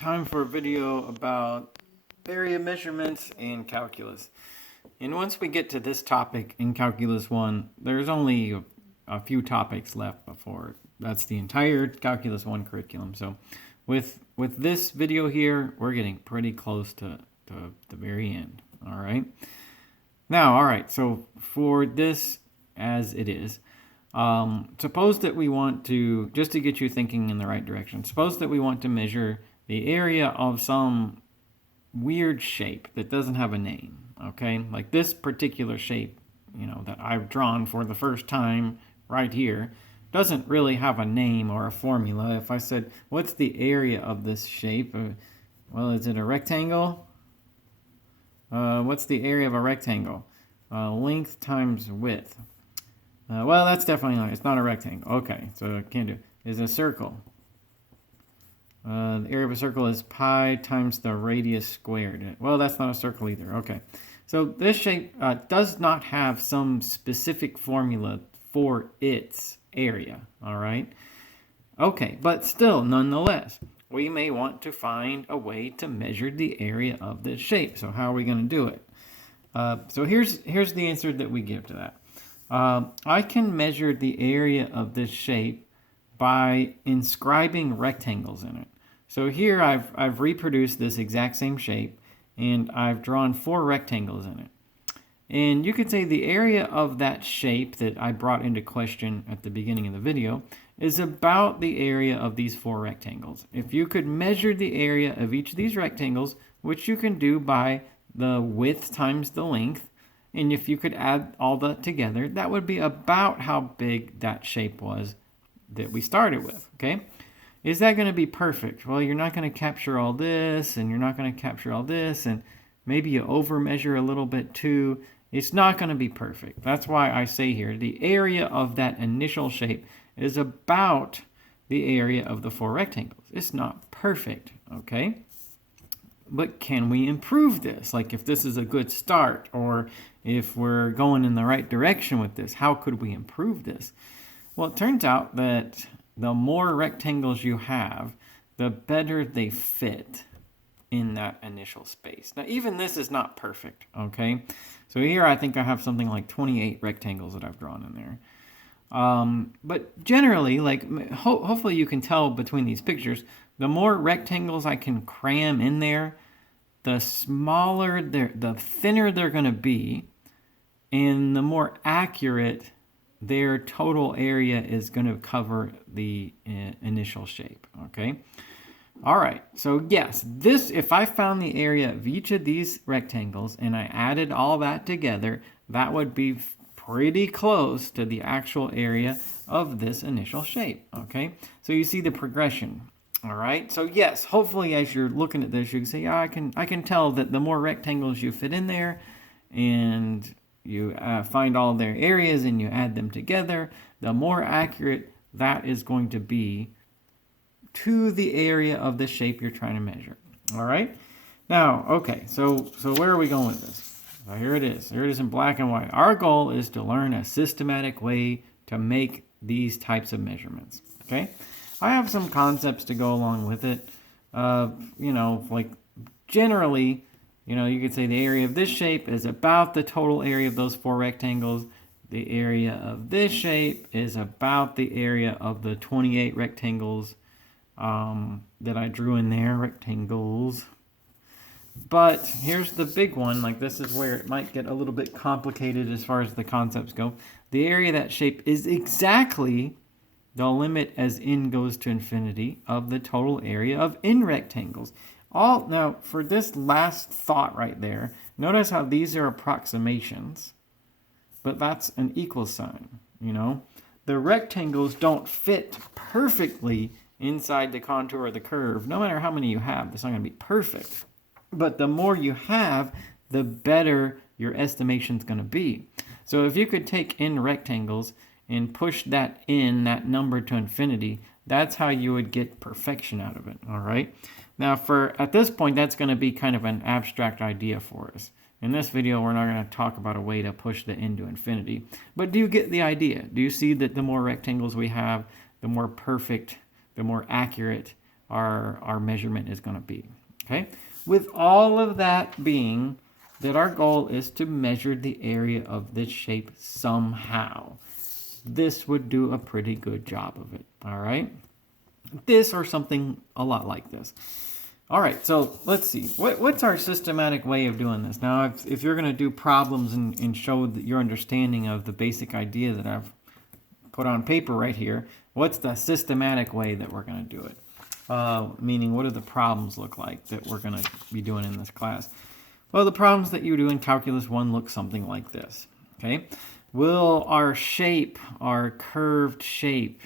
time for a video about area measurements and calculus. And once we get to this topic in Calculus 1, there's only a few topics left before that's the entire Calculus 1 curriculum. So with this video here, we're getting pretty close to the very end. All right. Now, all right, so for this as it is, suppose that we want to, just to get you thinking in the right direction, suppose that we want to measure the area of some weird shape that doesn't have a name, okay? Like this particular shape, that I've drawn for the first time right here, doesn't really have a name or a formula. If I said, what's the area of this shape? Well, is it a rectangle? What's the area of a rectangle? Length times width. Well, that's definitely not. It's not a rectangle. Okay, so I can't do it. Is a circle. The area of a circle is pi times the radius squared. Well, that's not a circle either. Okay, so this shape does not have some specific formula for its area. All right. Okay, but still, nonetheless, we may want to find a way to measure the area of this shape. So how are we going to do it? So here's the answer that we give to that. I can measure the area of this shape by inscribing rectangles in it. So here I've reproduced this exact same shape, and I've drawn 4 rectangles in it. And you could say the area of that shape that I brought into question at the beginning of the video is about the area of these 4 rectangles. If you could measure the area of each of these rectangles, which you can do by the width times the length, and if you could add all that together, that would be about how big that shape was that we started with, okay? Is that going to be perfect? Well, you're not going to capture all this, and you're not going to capture all this, and maybe you over measure a little bit too. It's not going to be perfect. That's why I say here, the area of that initial shape is about the area of the 4 rectangles. It's not perfect, okay? But can we improve this? Like if this is a good start, or if we're going in the right direction with this, how could we improve this? Well, it turns out that the more rectangles you have, the better they fit in that initial space. Now, even this is not perfect, okay? So here I think I have something like 28 rectangles that I've drawn in there. But generally, like hopefully you can tell between these pictures, the more rectangles I can cram in there, the smaller the thinner they're going to be, and the more accurate their total area is going to cover the initial shape, okay? All right, so yes, if I found the area of each of these rectangles and I added all that together, that would be pretty close to the actual area of this initial shape, okay? So you see the progression, all right? So yes, hopefully as you're looking at this, you can say, yeah, I can tell that the more rectangles you fit in there and you find all their areas and you add them together, the more accurate that is going to be to the area of the shape you're trying to measure. All right? Now, okay, so where are we going with this? Well, here it is. Here it is in black and white. Our goal is to learn a systematic way to make these types of measurements. Okay? I have some concepts to go along with it. Like generally, you could say the area of this shape is about the total area of those 4 rectangles. The area of this shape is about the area of the 28 rectangles that I drew in there, rectangles. But here's the big one, like this is where it might get a little bit complicated as far as the concepts go. The area of that shape is exactly the limit as n goes to infinity of the total area of n rectangles. Now, for this last thought right there, notice how these are approximations, but that's an equal sign, The rectangles don't fit perfectly inside the contour of the curve. No matter how many you have, it's not going to be perfect. But the more you have, the better your estimation's going to be. So if you could take n rectangles and push that number to infinity, that's how you would get perfection out of it, all right? Now, at this point, that's going to be kind of an abstract idea for us. In this video, we're not going to talk about a way to push the n to infinity. But do you get the idea? Do you see that the more rectangles we have, the more perfect, the more accurate our measurement is going to be. Okay? With all of that being that our goal is to measure the area of this shape somehow. This would do a pretty good job of it. All right? This or something a lot like this. All right, so let's see. What's our systematic way of doing this? Now, if you're going to do problems and show your understanding of the basic idea that I've put on paper right here, what's the systematic way that we're going to do it? Meaning, what do the problems look like that we're going to be doing in this class? Well, the problems that you do in Calculus 1 look something like this. Okay? Will our shape, our curved shape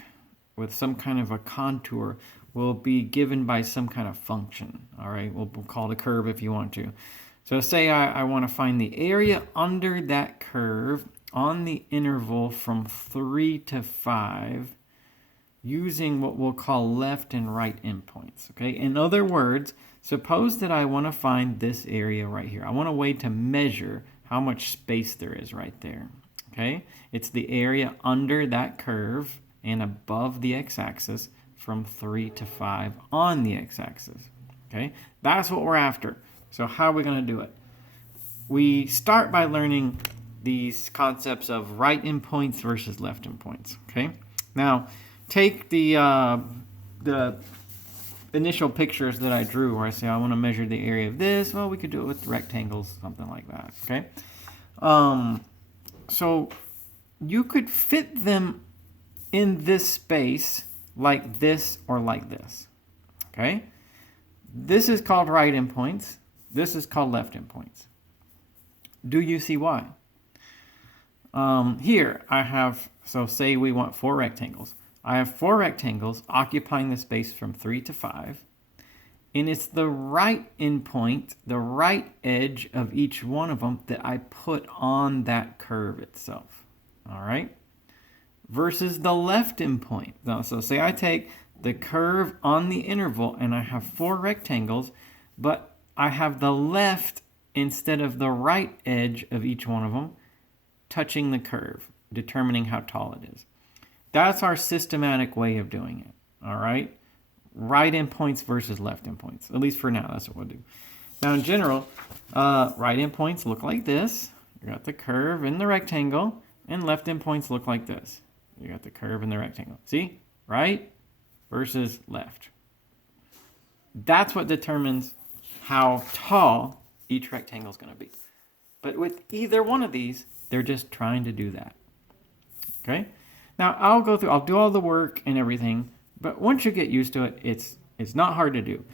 with some kind of a contour, will be given by some kind of function. All right, we'll call it a curve if you want to. So say I want to find the area under that curve on the interval from 3 to 5 using what we'll call left and right endpoints. Okay, in other words, suppose that I want to find this area right here. I want a way to measure how much space there is right there. Okay, it's the area under that curve and above the x-axis from 3 to 5 on the x-axis. Okay, that's what we're after. So how are we going to do it? We start by learning these concepts of right endpoints versus left endpoints. Okay, now take the initial pictures that I drew where I say I want to measure the area of this. Well, we could do it with rectangles, something like that. Okay, so you could fit them in this space like this or like this. Okay? This is called right endpoints. This is called left endpoints. Do you see why? Here I have, so say we want 4 rectangles. I have 4 rectangles occupying the space from 3 to 5. And it's the right endpoint, the right edge of each one of them that I put on that curve itself. All right? Versus the left endpoint. So say I take the curve on the interval and I have 4 rectangles, but I have the left instead of the right edge of each one of them touching the curve, determining how tall it is. That's our systematic way of doing it. All right? Right endpoints versus left endpoints. At least for now, that's what we'll do. Now in general, right endpoints look like this. You got the curve and the rectangle, and left endpoints look like this. You got the curve and the rectangle. See? Right versus left. That's what determines how tall each rectangle is going to be. But with either one of these, they're just trying to do that. Okay? Now, I'll do all the work and everything, but once you get used to it, it's not hard to do.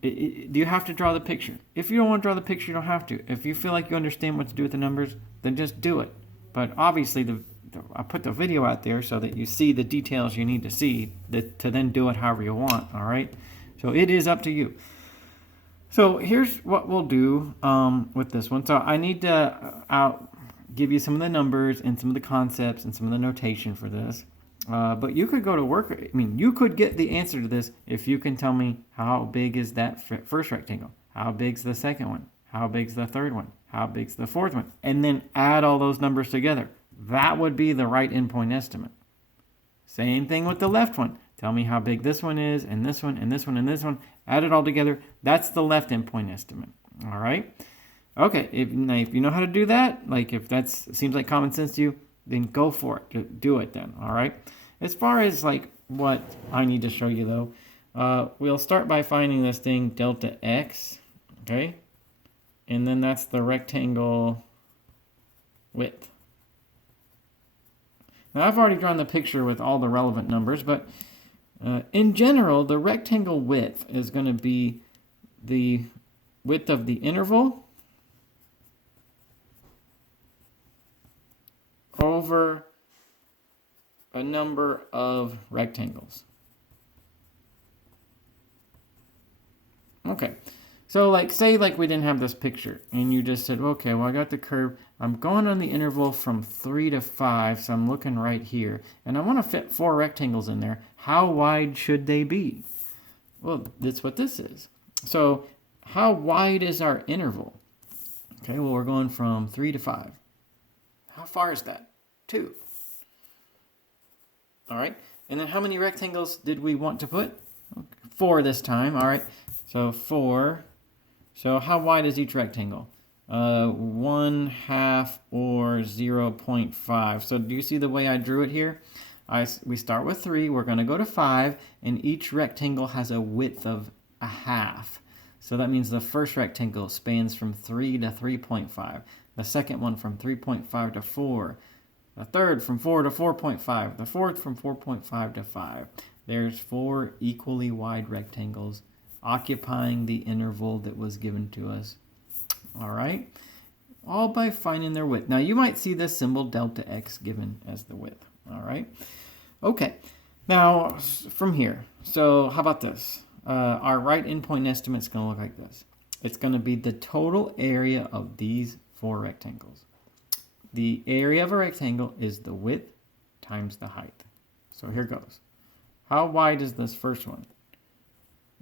Do you have to draw the picture? If you don't want to draw the picture, you don't have to. If you feel like you understand what to do with the numbers, then just do it. But obviously, I put the video out there so that you see the details you need to see to then do it however you want, all right? So it is up to you. So here's what we'll do with this one. So I need to give you some of the numbers and some of the concepts and some of the notation for this. But you could go to work. I mean, you could get the answer to this if you can tell me how big is that first rectangle, how big's the second one, how big's the third one, how big's the fourth one, and then add all those numbers together. That would be the right endpoint estimate. Same thing with the left one. Tell me how big this one is, and this one, and this one, and this one. Add it all together. That's the left endpoint estimate. All right? Okay, if you know how to do that, like if that seems like common sense to you, then go for it. Do it then, all right? As far as like what I need to show you though, we'll start by finding this thing delta x, okay? And then that's the rectangle width. Now I've already drawn the picture with all the relevant numbers, but in general, the rectangle width is going to be the width of the interval over a number of rectangles. Okay, so say we didn't have this picture and you just said, okay, well I got the curve. I'm going on the interval from 3 to 5, so I'm looking right here. And I want to fit 4 rectangles in there. How wide should they be? Well, that's what this is. So how wide is our interval? Okay, well we're going from 3 to 5. How far is that? 2. All right, and then how many rectangles did we want to put? 4 this time. All right. So 4. So how wide is each rectangle? 1/2 or 0.5. So do you see the way I drew it here? We start with 3. We're going to go to 5. And each rectangle has a width of 1/2. So that means the first rectangle spans from 3 to 3.5. The second one from 3.5 to 4. The third from 4 to 4.5. The fourth from 4.5 to 5. There's 4 equally wide rectangles occupying the interval that was given to us. All right? All by finding their width. Now, you might see this symbol delta x given as the width. All right? Okay. Now, from here. So, how about this? Our right endpoint estimate is going to look like this. It's going to be the total area of these 4 rectangles. The area of a rectangle is the width times the height. So here goes. How wide is this first one?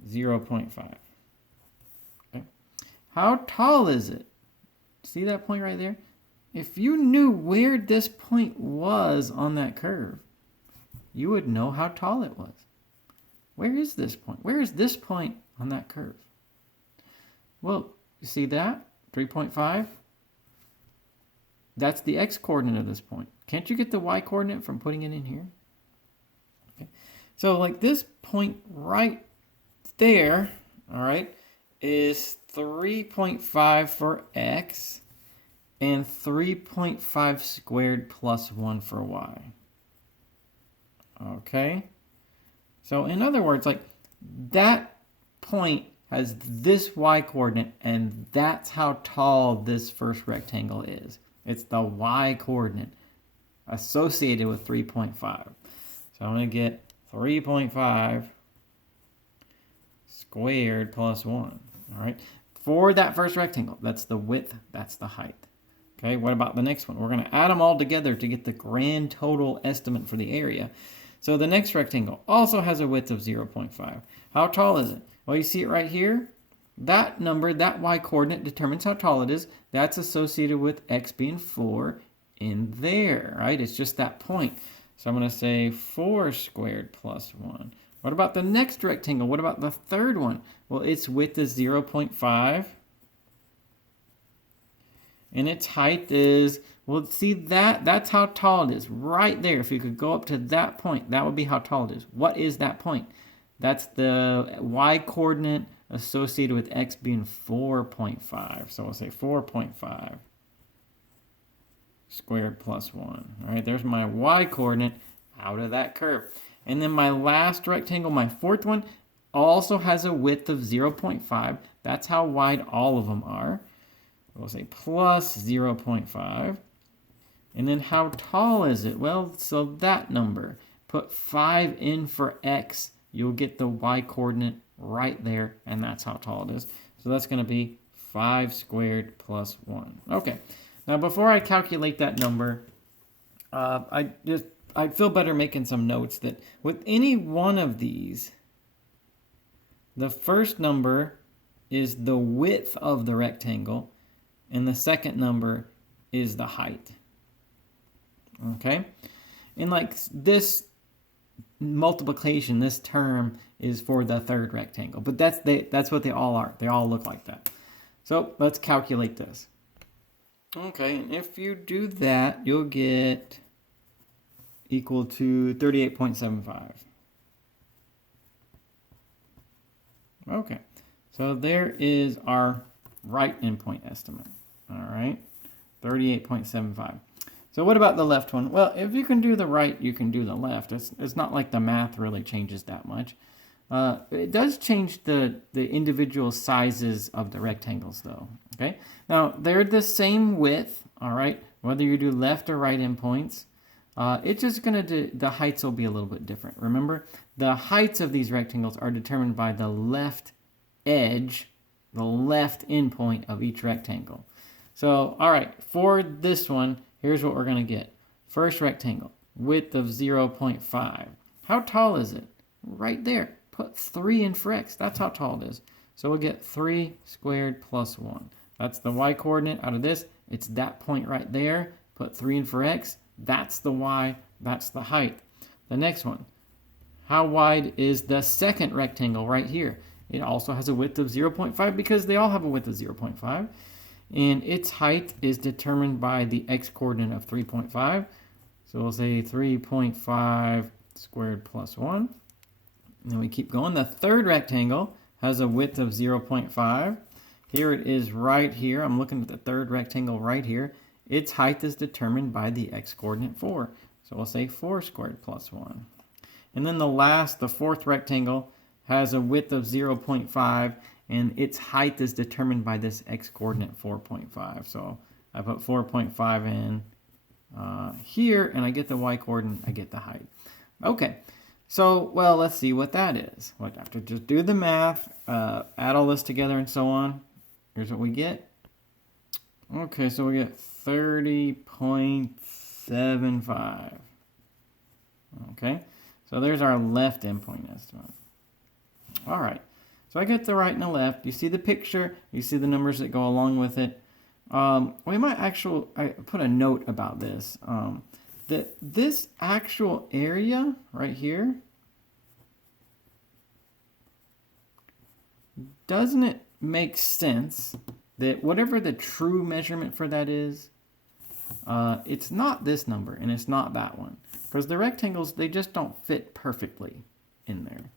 0.5. Okay. How tall is it? See that point right there? If you knew where this point was on that curve, you would know how tall it was. Where is this point? Where is this point on that curve? Well, you see that? 3.5? That's the x-coordinate of this point. Can't you get the y-coordinate from putting it in here? Okay. So like this point right there, all right, is 3.5 for x and 3.5 squared plus 1 for y. Okay? So in other words, like that point has this y-coordinate, and that's how tall this first rectangle is. It's the y-coordinate associated with 3.5. So I'm going to get 3.5 squared plus 1. All right. For that first rectangle, that's the width, that's the height. Okay, what about the next one? We're going to add them all together to get the grand total estimate for the area. So the next rectangle also has a width of 0.5. How tall is it? Well, you see it right here. That number, that y-coordinate determines how tall it is. That's associated with x being 4 in there, right? It's just that point. So I'm going to say 4 squared plus 1. What about the next rectangle? What about the third one? Well, its width is 0.5. And its height is, well, see that's how tall it is. Right there, if you could go up to that point, that would be how tall it is. What is that point? That's the y-coordinate associated with x being 4.5. So we'll say 4.5 squared plus 1. All right, there's my y-coordinate out of that curve. And then my last rectangle, my fourth one, also has a width of 0.5. That's how wide all of them are. We'll say plus 0.5. And then how tall is it? Well, so that number. Put 5 in for x. You'll get the y-coordinate right there, and that's how tall it is. So that's going to be 5 squared plus 1. Okay. Now, before I calculate that number, I feel better making some notes that with any one of these, the first number is the width of the rectangle, and the second number is the height. Okay? And like this multiplication, this term is for the third rectangle, but that's what they all are. They all look like that. So let's calculate this. Okay, and if you do that, you'll get equal to 38.75. Okay, so there is our right endpoint estimate. All right, 38.75. So what about the left one? Well, if you can do the right, you can do the left. It's not like the math really changes that much. It does change the individual sizes of the rectangles, though. Okay, now they're the same width. All right, whether you do left or right endpoints. It's just going to do, the heights will be a little bit different. Remember, the heights of these rectangles are determined by the left edge, the left endpoint of each rectangle. So, all right, for this one, here's what we're going to get. First rectangle, width of 0.5. How tall is it? Right there. Put 3 in for x. That's how tall it is. So we'll get 3 squared plus 1. That's the y-coordinate out of this. It's that point right there. Put 3 in for x. That's the y. That's the height. The next one. How wide is the second rectangle right here? It also has a width of 0.5 because they all have a width of 0.5. And its height is determined by the x-coordinate of 3.5. So we'll say 3.5 squared plus 1. And then we keep going. The third rectangle has a width of 0.5. Here it is right here. I'm looking at the third rectangle right here. Its height is determined by the x-coordinate 4. So we'll say 4 squared plus 1. And then the fourth rectangle, has a width of 0.5, and its height is determined by this x-coordinate 4.5. So I put 4.5 in here, and I get the y-coordinate, I get the height. Okay, so, well, let's see what that is. We'll have to just do the math, add all this together and so on. Here's what we get. Okay, so we get 30.75. Okay, so there's our left endpoint estimate. All right, so I get the right and the left. You see the picture, you see the numbers that go along with it. We might I put a note about this, that this actual area right here, doesn't it make sense that whatever the true measurement for that is, it's not this number and it's not that one. Because the rectangles, they just don't fit perfectly in there.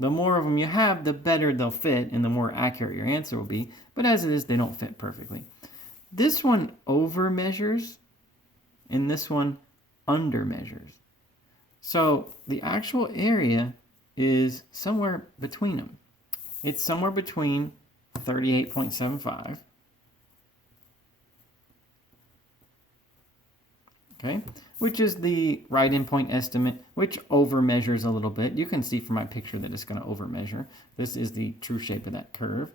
The more of them you have, the better they'll fit and the more accurate your answer will be. But as it is, they don't fit perfectly. This one over measures and this one under measures. So the actual area is somewhere between them. It's somewhere between 38.75. Okay, which is the right endpoint estimate, which over measures a little bit. You can see from my picture that it's going to over measure. This is the true shape of that curve.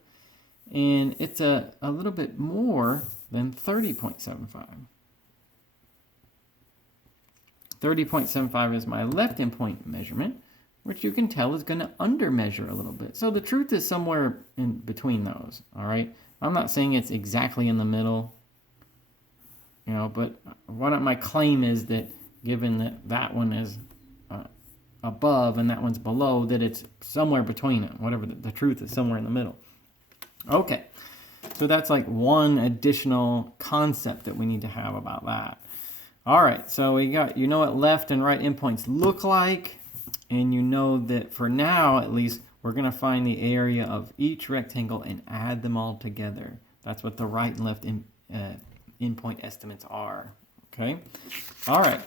And it's a little bit more than 30.75. 30.75 is my left endpoint measurement, which you can tell is going to under measure a little bit. So the truth is somewhere in between those, all right? I'm not saying it's exactly in the middle, you know, but what my claim is that given that that one is above and that one's below, that it's somewhere between it. Whatever the truth is, somewhere in the middle. Okay, so that's like one additional concept that we need to have about that. All right, so we got, you know what left and right endpoints look like, and you know that for now at least we're going to find the area of each rectangle and add them all together. That's what the right and left endpoint estimates are. Okay, all right,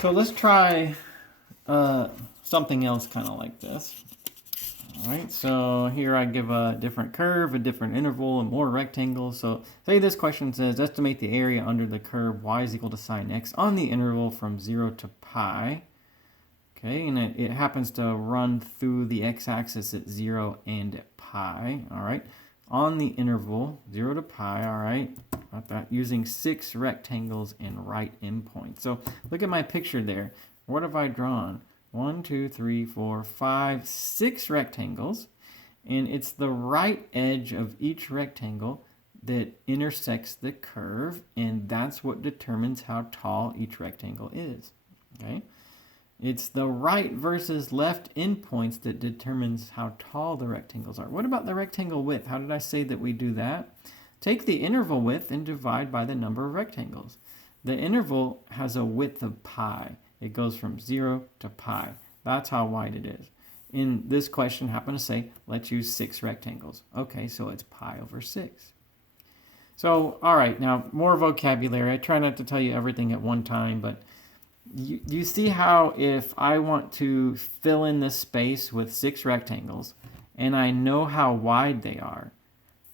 so let's try something else kind of like this. All right, so here I give a different curve, a different interval, and more rectangles. So say this question says, estimate the area under the curve y is equal to sine x on the interval from 0 to pi. Okay, and it happens to run through the x-axis at 0 and at pi. All right, on the interval 0 to pi, all right, got that, using 6 rectangles and right endpoints. So look at my picture there. What have I drawn? 1, 2, 3, 4, 5, 6 rectangles, and it's the right edge of each rectangle that intersects the curve, and that's what determines how tall each rectangle is. Okay, it's the right versus left endpoints that determines how tall the rectangles are. What about the rectangle width? How did I say that we do that? Take the interval width and divide by the number of rectangles. The interval has a width of pi. It goes from 0 to pi. That's how wide it is. In this question, happen to say, let's use 6 rectangles. Okay, so it's pi over 6. So, all right, now more vocabulary. I try not to tell you everything at one time, but you see how if I want to fill in this space with 6 rectangles, and I know how wide they are,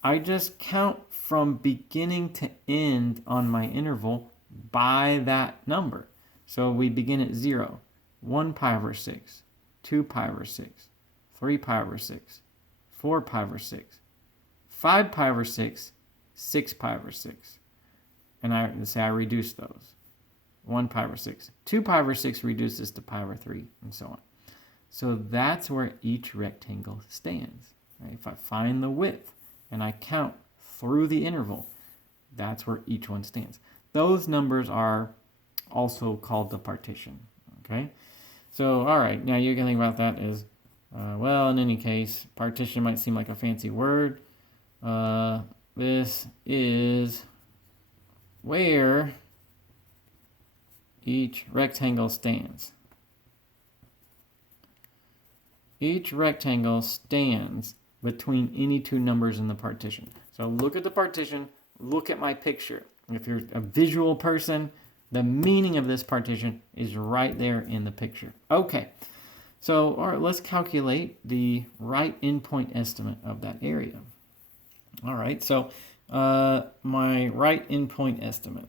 I just count from beginning to end on my interval by that number. So we begin at 0, 1 pi over 6, 2 pi over 6, 3 pi over 6, 4 pi over 6, 5 pi over 6, 6 pi over 6. And I say I reduce those. 1 pi over 6. 2 pi over 6 reduces to pi over 3, and so on. So that's where each rectangle stands. Right? If I find the width and I count through the interval, that's where each one stands. Those numbers are also called the partition. Okay, So, all right, now you can think about that as, well, in any case, partition might seem like a fancy word. This is where each rectangle stands. Each rectangle stands between any two numbers in the partition. So look at the partition, look at my picture. If you're a visual person, the meaning of this partition is right there in the picture. Okay, so all right, let's calculate the right endpoint estimate of that area. All right, so my right endpoint estimate.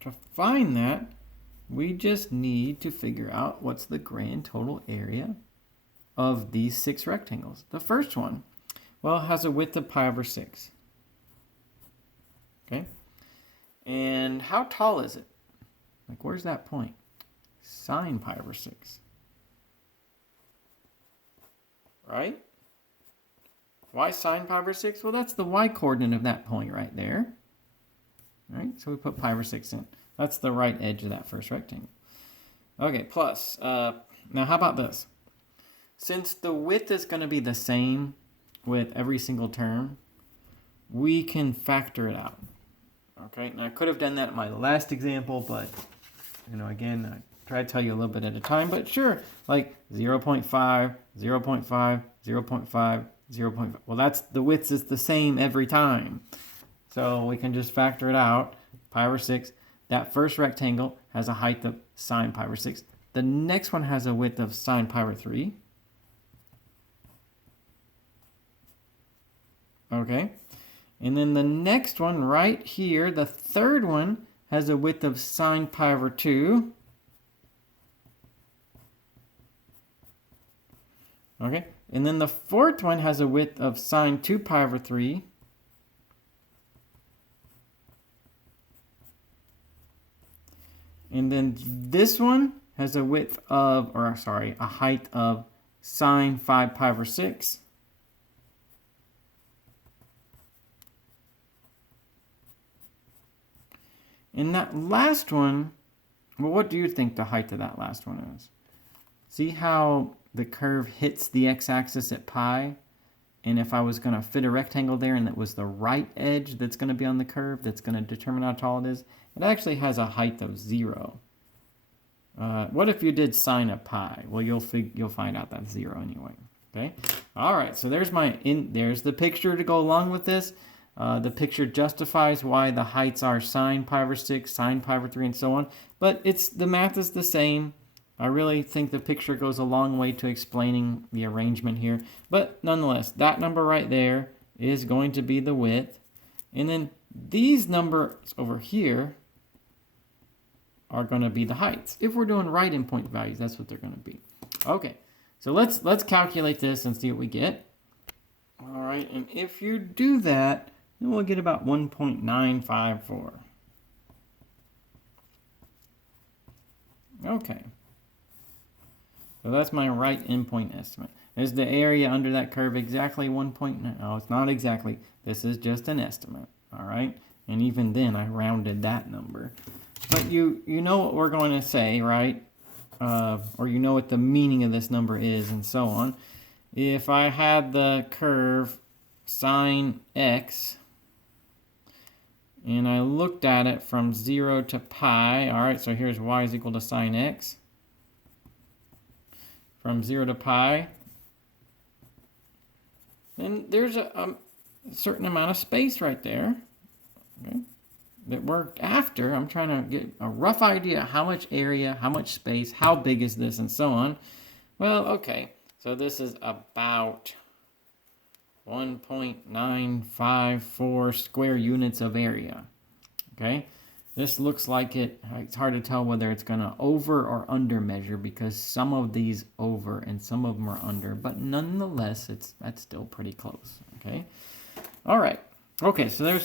To find that, we just need to figure out what's the grand total area of these 6 rectangles. The first one, well, has a width of pi over 6. Okay? And how tall is it? Like, where's that point? Sine pi over 6. Right? Why sine pi over 6? Well, that's the y-coordinate of that point right there. Right? So we put pi over 6 in. That's the right edge of that first rectangle. Okay, plus, now how about this? Since the width is going to be the same with every single term, we can factor it out. Okay, now I could have done that in my last example, but, again, I try to tell you a little bit at a time, but sure, like 0.5, 0.5, 0.5, 0.5. Well, that's the width is the same every time. So we can just factor it out, pi over 6. That first rectangle has a height of sine pi over 6. The next one has a width of sine pi over 3. Okay. And then the next one right here, the third one, has a width of sine pi over 2. Okay. And then the fourth one has a width of sine 2 pi over 3. And then this one has a width of, a height of sine 5 pi over 6. And that last one, well, what do you think the height of that last one is? See how the curve hits the x-axis at pi? And if I was going to fit a rectangle there and that was the right edge that's going to be on the curve that's going to determine how tall it is, it actually has a height of 0. What if you did sine of pi? Well, you'll find out that's 0 anyway. Okay. All right. So there's there's the picture to go along with this. The picture justifies why the heights are sine pi over 6, sine pi over 3, and so on. But the math is the same. I really think the picture goes a long way to explaining the arrangement here. But nonetheless, that number right there is going to be the width. And then these numbers over here are going to be the heights. If we're doing right endpoint values, that's what they're going to be. Okay, so let's calculate this and see what we get. All right, and if you do that, then we'll get about 1.954. Okay. So that's my right endpoint estimate. Is the area under that curve exactly 1.9? No, it's not exactly. This is just an estimate. All right? And even then, I rounded that number. But you know what we're going to say, right? Or you know what the meaning of this number is and so on. If I had the curve sine x, and I looked at it from 0 to pi, all right, so here's y is equal to sine x. From 0 to pi, then there's a certain amount of space right there, okay, that we're after. I'm trying to get a rough idea how much area, how much space, how big is this, and so on. Well, okay, so this is about 1.954 square units of area, okay? This looks like it's hard to tell whether it's going to over or under measure because some of these over and some of them are under, but nonetheless, that's still pretty close, okay? All right. Okay, so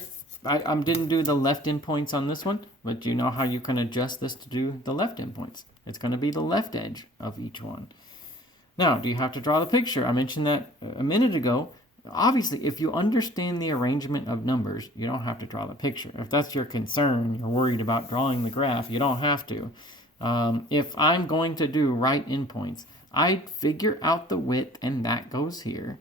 I didn't do the left endpoints on this one, but you know how you can adjust this to do the left endpoints. It's going to be the left edge of each one. Now, do you have to draw the picture? I mentioned that a minute ago. Obviously, if you understand the arrangement of numbers, you don't have to draw the picture. If that's your concern, you're worried about drawing the graph, you don't have to. If I'm going to do right endpoints, I figure out the width, and that goes here.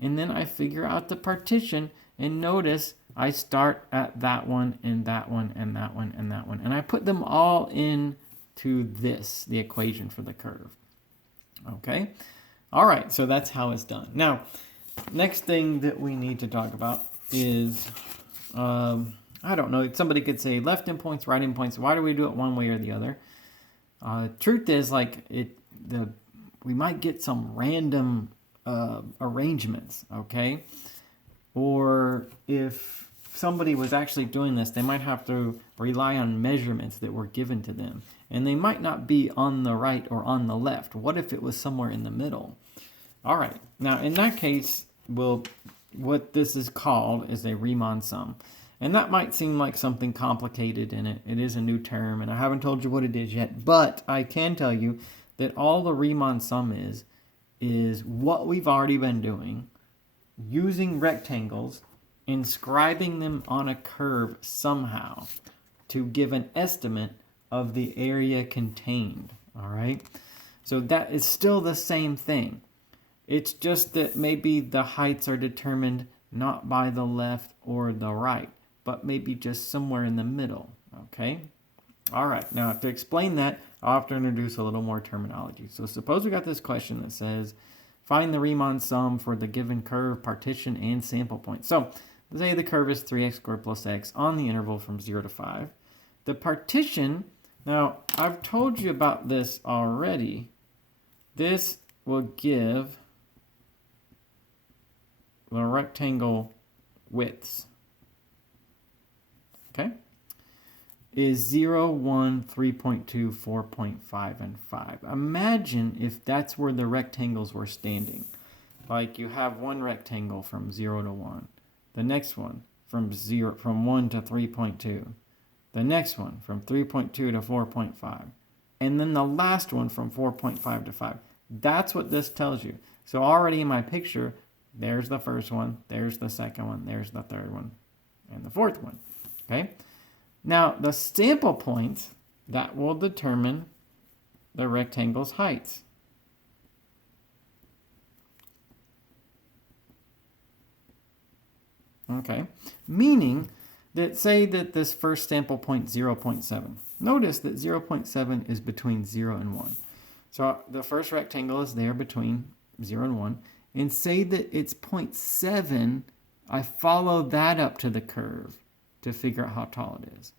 And then I figure out the partition, and notice I start at that one, and that one, and that one, and that one. And I put them all into this, the equation for the curve. Okay? All right, so that's how it's done. Now, next thing that we need to talk about is, I don't know, somebody could say left endpoints, right endpoints. Why do we do it one way or the other? Truth is, we might get some random arrangements, okay? Or if somebody was actually doing this, they might have to rely on measurements that were given to them. And they might not be on the right or on the left. What if it was somewhere in the middle? All right, now in that case, what this is called is a Riemann sum. And that might seem like something complicated, and it is a new term, and I haven't told you what it is yet, but I can tell you that all the Riemann sum is what we've already been doing, using rectangles, inscribing them on a curve somehow to give an estimate of the area contained, all right? So that is still the same thing. It's just that maybe the heights are determined not by the left or the right, but maybe just somewhere in the middle, okay? All right, now to explain that, I'll have to introduce a little more terminology. So suppose we got this question that says, find the Riemann sum for the given curve, partition, and sample point. So say the curve is 3x squared plus x on the interval from 0 to 5. The partition, now I've told you about this already. This will give the rectangle widths, okay, is 0, 1, 3.2, 4.5, and 5. Imagine if that's where the rectangles were standing. Like you have one rectangle from 0 to 1, the next one from 1 to 3.2, the next one from 3.2 to 4.5, and then the last one from 4.5 to 5. That's what this tells you. So already in my picture, there's the first one, there's the second one, there's the third one, and the fourth one, okay? Now, the sample points, that will determine the rectangle's heights. Okay, meaning that say that this first sample point 0.7. Notice that 0.7 is between 0 and 1. So the first rectangle is there between 0 and 1. And say that it's 0.7, I follow that up to the curve to figure out how tall it is.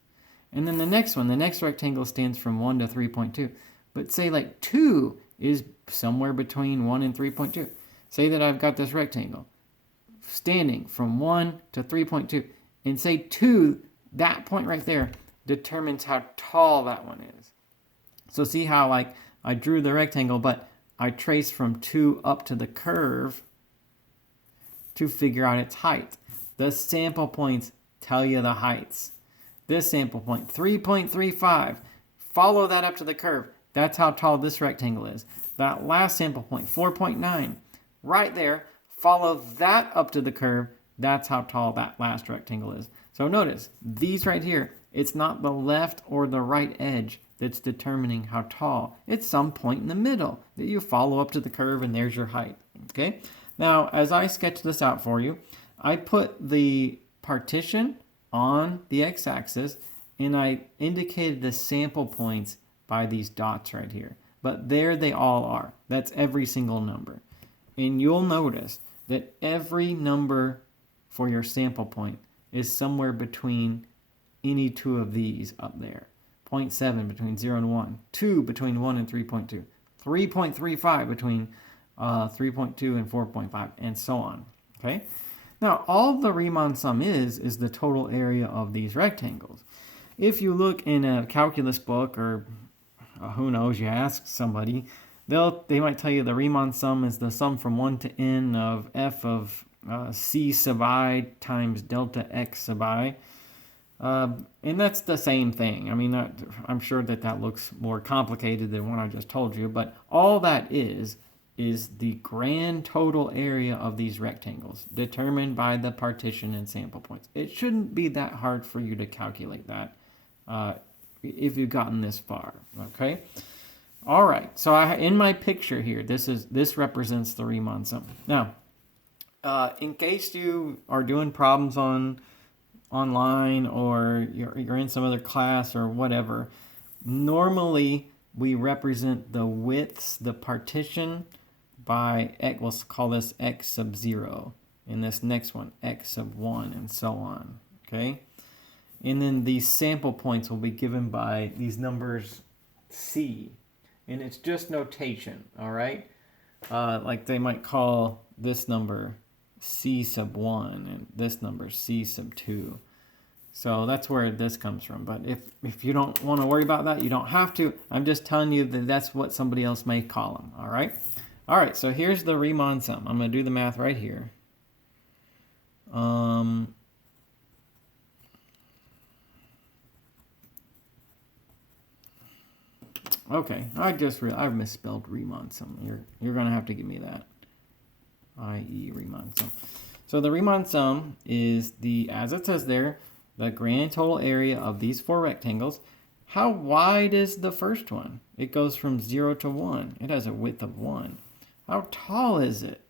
And then the next rectangle stands from 1 to 3.2. But say like 2 is somewhere between 1 and 3.2. Say that I've got this rectangle standing from 1 to 3.2. And say 2, that point right there, determines how tall that one is. So see how like I drew the rectangle, but I trace from 2 up to the curve to figure out its height. The sample points tell you the heights. This sample point, 3.35, follow that up to the curve. That's how tall this rectangle is. That last sample point, 4.9, right there, follow that up to the curve. That's how tall that last rectangle is. So notice, these right here, it's not the left or the right edge that's determining how tall. It's some point in the middle that you follow up to the curve, and there's your height, okay? Now, as I sketch this out for you, I put the partition on the x-axis, and I indicated the sample points by these dots right here. But there they all are. That's every single number. And you'll notice that every number for your sample point is somewhere between any two of these up there. 0.7 between 0 and 1, 2 between 1 and 3.2, 3.35 between 3.2 and 4.5, and so on, okay? Now, all the Riemann sum is the total area of these rectangles. If you look in a calculus book, or who knows, you ask somebody, they might tell you the Riemann sum is the sum from 1 to n of f of c sub I times delta x sub I. And that's the same thing. I mean, I'm sure that looks more complicated than what I just told you, but all that is is the grand total area of these rectangles, determined by the partition and sample points. It shouldn't be that hard for you to calculate that if you've gotten this far, okay? All right, so in my picture here, this represents the Riemann sum. Now, in case you are doing problems online or you're in some other class or whatever, normally we represent the widths, the partition, by x. We'll call this x sub 0. And this next one, x sub 1, and so on. Okay? And then these sample points will be given by these numbers c. And it's just notation, all right? Like they might call this number c sub 1 and this number c sub 2. So that's where this comes from. But if you don't want to worry about that, you don't have to. I'm just telling you that that's what somebody else may call them, all right? All right, so here's the Riemann sum. I'm going to do the math right here. Okay, I misspelled Riemann sum. You're going to have to give me that, i.e. Riemann sum. So the Riemann sum is as it says there, the grand total area of these four rectangles. How wide is the first one? It goes from 0 to 1. It has a width of 1. How tall is it?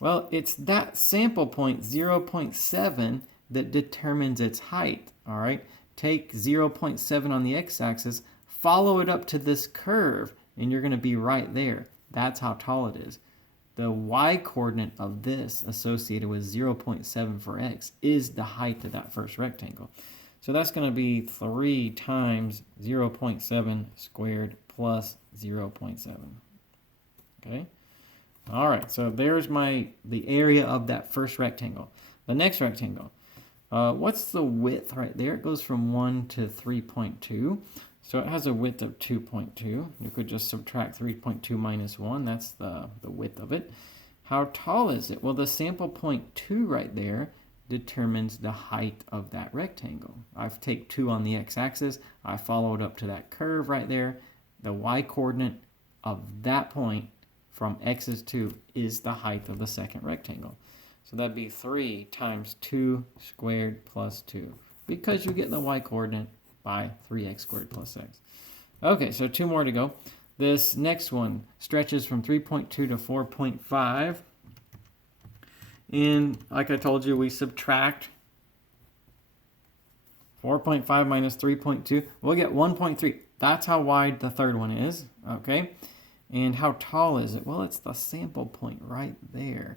Well, it's that sample point, 0.7, that determines its height, all right? Take 0.7 on the x-axis, follow it up to this curve, and you're going to be right there. That's how tall it is. The y-coordinate of this associated with 0.7 for x is the height of that first rectangle. So that's going to be 3 times 0.7 squared plus 0.7. Okay? All right, so there's the area of that first rectangle. The next rectangle, what's the width right there? It goes from 1 to 3.2. So it has a width of 2.2. You could just subtract 3.2 minus 1. That's the width of it. How tall is it? Well, the sample point 2 right there determines the height of that rectangle. I've taken 2 on the x-axis. I followed up to that curve right there. The y-coordinate of that point from x is 2 is the height of the second rectangle. So that'd be 3 times 2 squared plus 2, because you get the y-coordinate by 3x squared plus x. Okay, so 2 more to go. This next one stretches from 3.2 to 4.5. And like I told you, we subtract 4.5 minus 3.2. We'll get 1.3. That's how wide the third one is, okay? And how tall is it? Well, it's the sample point right there.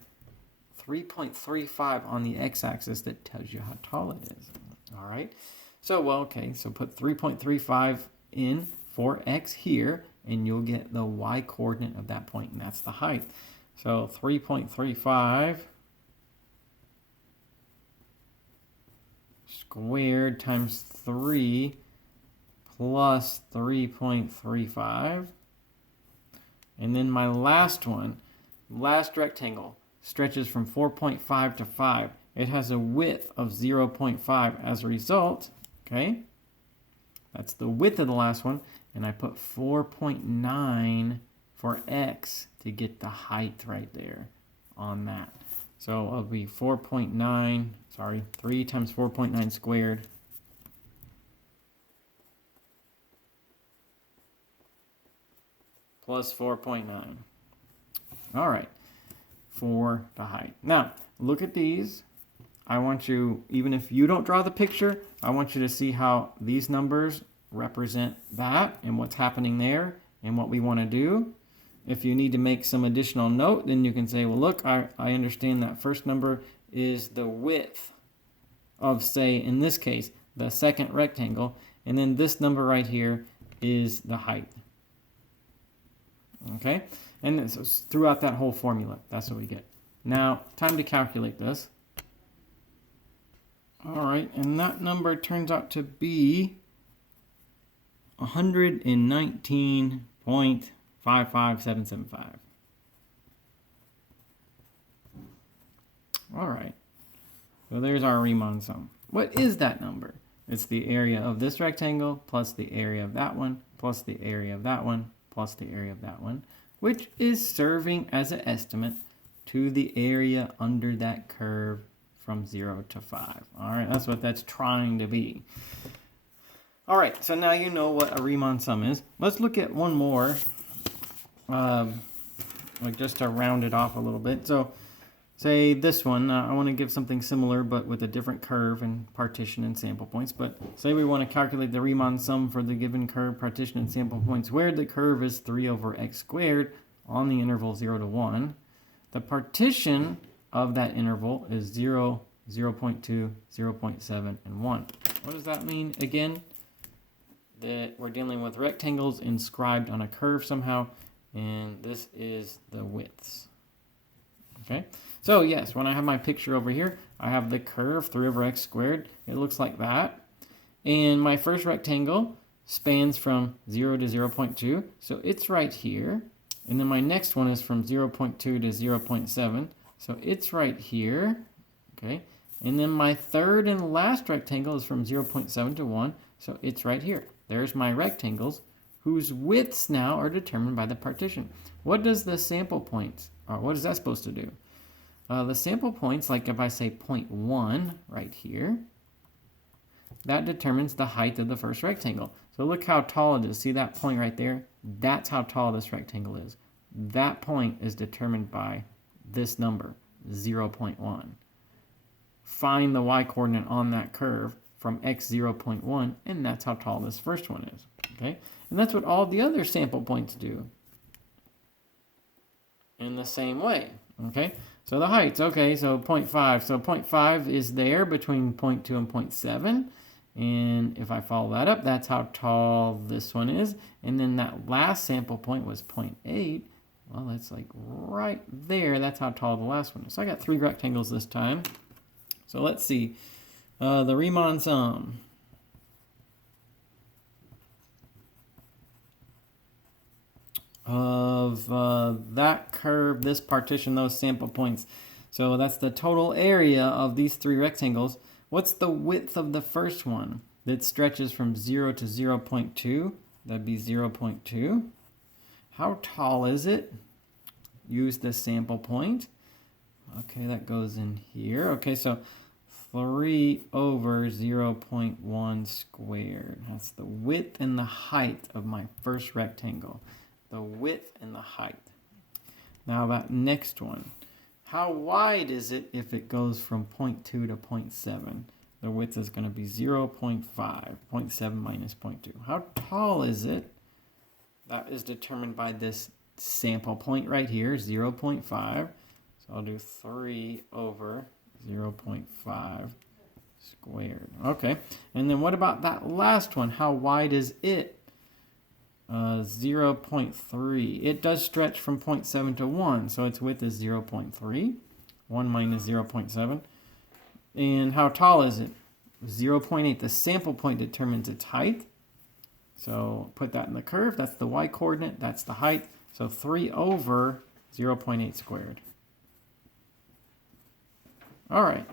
3.35 on the x-axis that tells you how tall it is, all right? So, well, okay, so put 3.35 in for x here, and you'll get the y-coordinate of that point, and that's the height. So 3.35 squared times 3 plus 3.35. And then my last one, last rectangle, stretches from 4.5 to 5. It has a width of 0.5 as a result, okay? That's the width of the last one. And I put 4.9 for x to get the height right there on that. So it'll be 4.9, 3 times 4.9 squared plus 4.9. All right, for the height. Now, look at these. I want you, even if you don't draw the picture, I want you to see how these numbers represent that and what's happening there and what we want to do. If you need to make some additional note, then you can say, well, look, I understand that first number is the width of, say, in this case, the second rectangle, and then this number right here is the height. Okay? And then, so throughout that whole formula, that's what we get. Now, time to calculate this. All right, and that number turns out to be 119.55775. All right, so there's our Riemann sum. What is that number? It's the area of this rectangle plus the area of that one plus the area of that one plus the area of that one, which is serving as an estimate to the area under that curve from 0 to 5. All right, that's what that's trying to be. All right, so now you know what a Riemann sum is. Let's look at one more, like just to round it off a little bit. So say this one, I want to give something similar but with a different curve and partition and sample points. But say we want to calculate the Riemann sum for the given curve, partition, and sample points where the curve is 3 over x squared on the interval 0 to 1. The partition of that interval is 0, 0.2, 0.7, and 1. What does that mean again? That we're dealing with rectangles inscribed on a curve somehow, and this is the widths. Okay, so yes, when I have my picture over here, I have the curve 3 over x squared. It looks like that. And my first rectangle spans from 0 to 0.2, so it's right here. And then my next one is from 0.2 to 0.7, so it's right here. Okay, and then my third and last rectangle is from 0.7 to 1, so it's right here. There's my rectangles, whose widths now are determined by the partition. What does the sample points, or what is that supposed to do? The sample points, like if I say 0.1 right here, that determines the height of the first rectangle. So look how tall it is. See that point right there? That's how tall this rectangle is. That point is determined by this number, 0.1. Find the y-coordinate on that curve from x 0.1, and that's how tall this first one is. Okay, and that's what all the other sample points do in the same way. Okay, so the heights, okay, so 0.5. So 0.5 is there between 0.2 and 0.7. And if I follow that up, that's how tall this one is. And then that last sample point was 0.8. Well, that's like right there. That's how tall the last one is. So I got 3 rectangles this time. So let's see. The Riemann sum. Of that curve, this partition, those sample points. So that's the total area of these 3 rectangles. What's the width of the first one that stretches from 0 to 0.2? That'd be 0.2. How tall is it? Use the sample point. Okay, that goes in here. Okay, so 3 over 0.1 squared. That's the width and the height of my first rectangle. The width and the height. Now that next one. How wide is it if it goes from 0.2 to 0.7? The width is going to be 0.5. 0.7 minus 0.2. How tall is it? That is determined by this sample point right here, 0.5. So I'll do 3 over 0.5 squared. Okay, and then what about that last one? How wide is it? 0.3. It does stretch from 0.7 to 1, so its width is 0.3. 1 minus 0.7. And how tall is it? 0.8. The sample point determines its height. So put that in the curve. That's the y-coordinate. That's the height. So 3 over 0.8 squared. All right.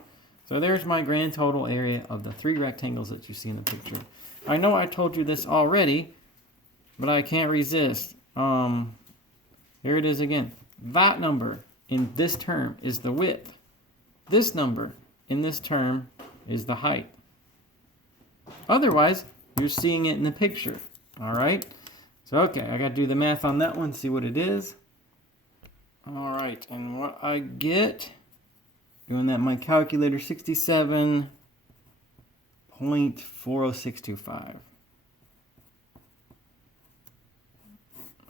So there's my grand total area of the 3 rectangles that you see in the picture. I know I told you this already, but I can't resist. Here it is again. That number in this term is the width. This number in this term is the height. Otherwise, you're seeing it in the picture. All right? So, okay, I got to do the math on that one, see what it is. All right, and what I get, doing that in my calculator, 67.40625.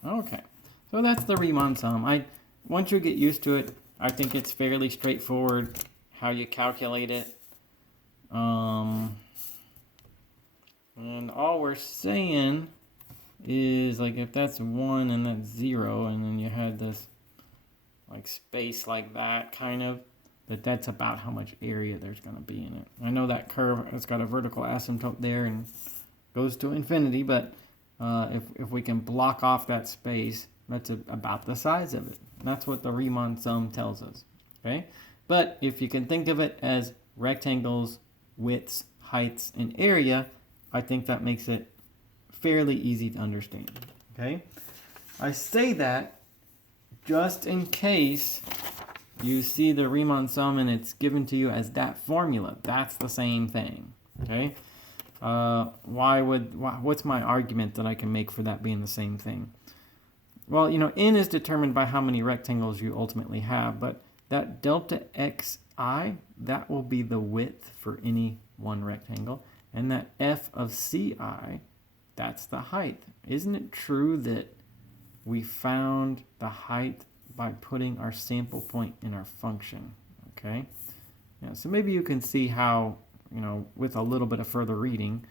Okay, so that's the Riemann sum. Once you get used to it, I think it's fairly straightforward how you calculate it. And all we're saying is, like, if that's 1 and that's 0, and then you had this like space like that, kind of, that's about how much area there's going to be in it. I know that curve, it's got a vertical asymptote there and goes to infinity, but if we can block off that space, that's about the size of it. That's what the Riemann sum tells us. Okay, but if you can think of it as rectangles, widths, heights, and area, I think that makes it fairly easy to understand. Okay, I say that just in case you see the Riemann sum and it's given to you as that formula, that's the same thing. Okay? What's my argument that I can make for that being the same thing? Well, n is determined by how many rectangles you ultimately have, but that delta xi, that will be the width for any one rectangle. And that f of ci, that's the height. Isn't it true that we found the height by putting our sample point in our function? Okay? Yeah, so maybe you can see how, with a little bit of further reading,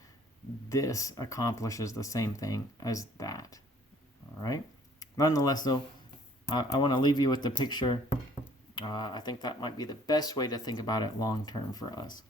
this accomplishes the same thing as that. All right? Nonetheless, though, I want to leave you with the picture. I think that might be the best way to think about it long term for us.